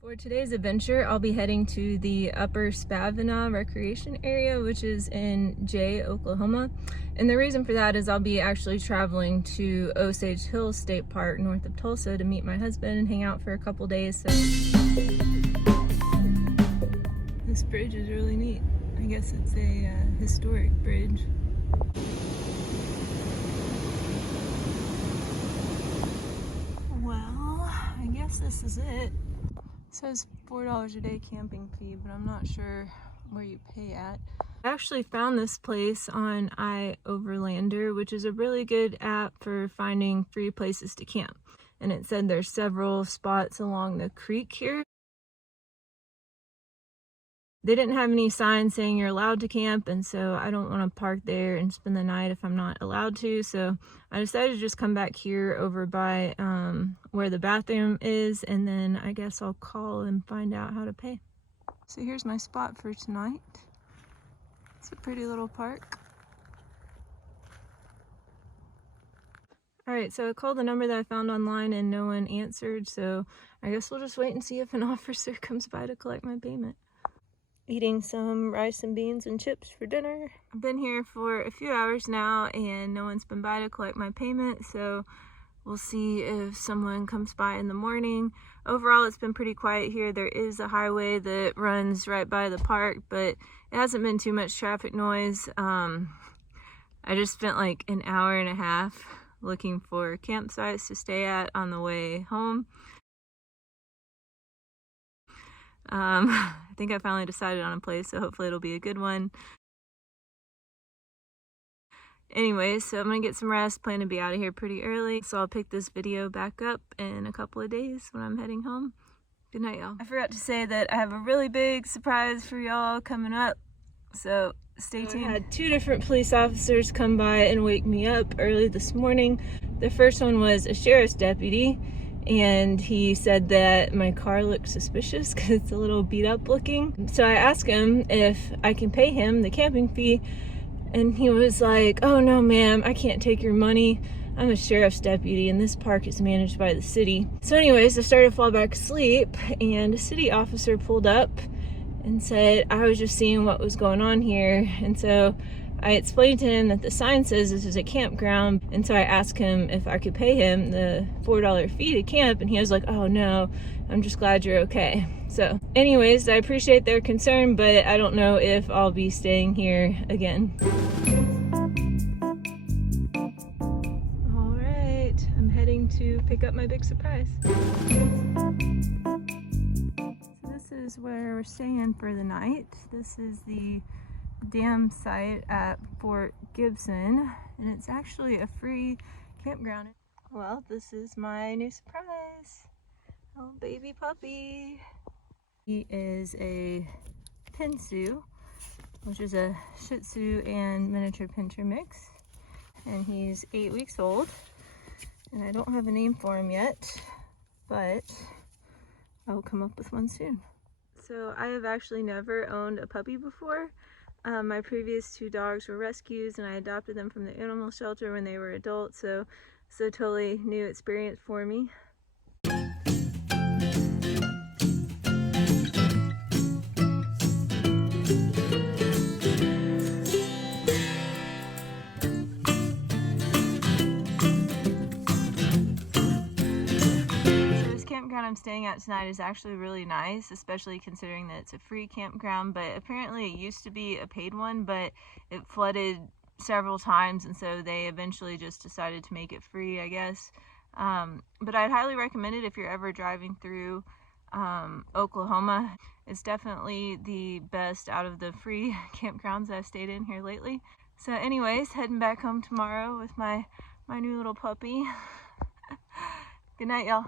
For today's adventure, I'll be heading to the Upper Spavinaw Recreation Area, which is in Jay, Oklahoma. And the reason for that is I'll be actually traveling to Osage Hills State Park north of Tulsa to meet my husband and hang out for a couple days. So this bridge is really neat. I guess it's a historic bridge. Well, I guess this is it. It says $4 a day camping fee, but I'm not sure where you pay at. I actually found this place on iOverlander, which is a really good app for finding free places to camp. And it said there's several spots along the creek here. They didn't have any signs saying you're allowed to camp, and so I don't want to park there and spend the night if I'm not allowed to. So I decided to just come back here over by where the bathroom is, and then I guess I'll call and find out how to pay. So here's my spot for tonight. It's a pretty little park. Alright, so I called the number that I found online and no one answered, so I guess we'll just wait and see if an officer comes by to collect my payment. Eating some rice and beans and chips for dinner. I've been here for a few hours now and no one's been by to collect my payment, so we'll see if someone comes by in the morning. Overall, it's been pretty quiet here. There is a highway that runs right by the park, but it hasn't been too much traffic noise. I just spent like an hour and a half looking for campsites to stay at on the way home. I think I finally decided on a place, so hopefully it'll be a good one. Anyway, so I'm gonna get some rest, plan to be out of here pretty early, so I'll pick this video back up in a couple of days when I'm heading home. Good night, y'all. I forgot to say that I have a really big surprise for y'all coming up, so stay tuned. I had 2 different police officers come by and wake me up early this morning. The first one was a sheriff's deputy, and he said that my car looked suspicious because it's a little beat up looking. So I asked him if I can pay him the camping fee, and he was like, "Oh no ma'am, I can't take your money. I'm a sheriff's deputy and this park is managed by the city." So anyways, I started to fall back asleep and a city officer pulled up and said I was just seeing what was going on here. And so I explained to him that the sign says this is a campground, and so I asked him if I could pay him the $4 fee to camp, and he was like, "Oh no, I'm just glad you're okay." So anyways, I appreciate their concern, but I don't know if I'll be staying here again. Alright, I'm heading to pick up my big surprise. So this is where we're staying for the night. This is the dam site at Fort Gibson, and it's actually a free campground. Well, this is my new surprise. Oh, baby puppy. He is a Pinsu, which is a Shih Tzu and miniature pinscher mix, and he's 8 weeks old, and I don't have a name for him yet, but I will come up with one soon. So I have actually never owned a puppy before. My previous 2 dogs were rescues and I adopted them from the animal shelter when they were adults, so it's a totally new experience for me. Campground I'm staying at tonight is actually really nice, especially considering that it's a free campground, but apparently it used to be a paid one, but it flooded several times, and so they eventually just decided to make it free, I guess. But I'd highly recommend it if you're ever driving through Oklahoma. It's definitely the best out of the free campgrounds I've stayed in here lately. So anyways, heading back home tomorrow with my new little puppy. Good night, y'all.